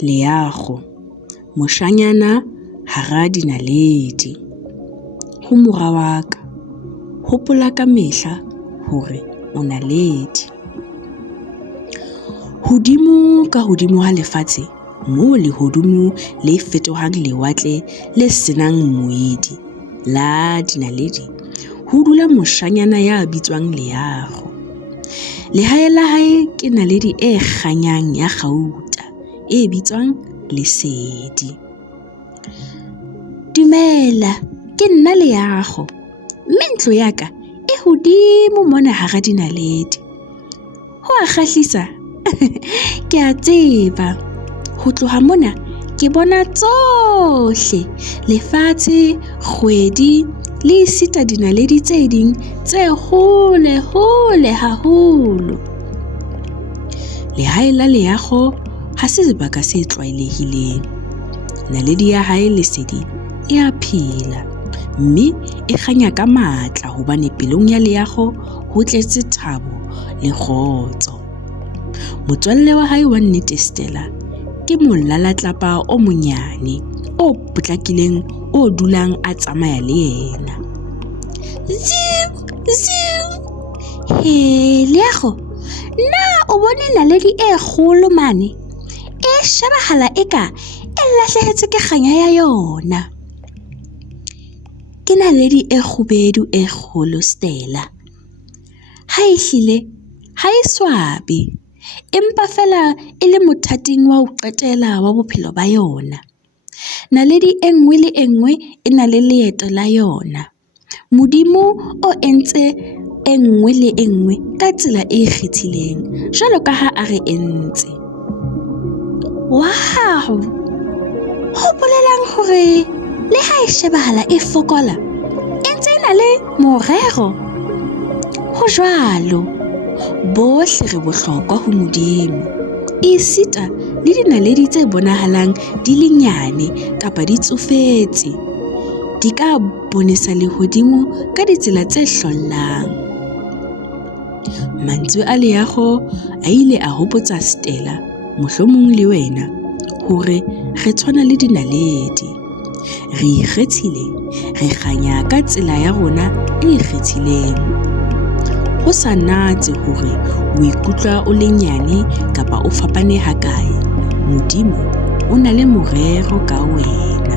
Leago, moshanyana hara dinaledi. Ho mora wa ka, hopola ka mehla hore o naledi. Hodimo ka hodimo ha lefatshe, moo lehodimo le fetohang lewatle le senang moedi la dinaledi, ho dula moshanyana ya bitswang Leago. Lehae la hae ke naledi e kganyang ya kgauta e bitswang Lesedi. Dumela, ke nna Leago, mme ntlo ya ka e hodimo mona hara dinaledi. Ho a kgahlisa? Ke a tseba. Ho tloha mona ke bona tsohle, lefatshe, kgwedi le esita dinaledi tse ding tse hole haholo. Lehae la Leago ha se sebaka se tlwaelehileng. Naledi ya hae Lesedi e a phela, mme e kganya ka matla hobane pelong ya Leago ho tletse thabo le kgotso. Motswalle wa hae wa nnete Stella ke molalatlapa o monyane, o potlakileng, o dulang a tsamaya le yena. Ziu! He, Leago, na o bone naledi e kgolo mane? E shebahala eka e lahlehetswe ke kganya ya yona. Ke naledi e kgubedu e kgolo Stella. Ha ehlile ha e swabe, empa fela e le mothating wa ho qetela wa bophelo ba yona. Naledi e nngwe le e nngwe e na le leeto la yona. Modimo o entse e nngwe le e nngwe ka tsela e ikgethileng, jwalo ka ha a re entse. Wow! Ho bolelang hore le ha e shebahala e fokola, e ntse e na le morero. Ho jwalo, bohle re bohlokwa ho Modimo, esita le dinaledi tse bonahalang di le nyane kapa di tsofetse. Di ka bonesa lehodimo ka ditsela tse hlollang. Mantswe a Leago a ile a hopotsa Stella, mohlomong le wena, hore re tshwana le dinaledi. Re ikgethile, re kganya ka tsela ya rona e ikgethileng. Ho sa natse hore o ikutlwa o le nyane kapa o fapane hakae, Modimo o na le morero ka wena.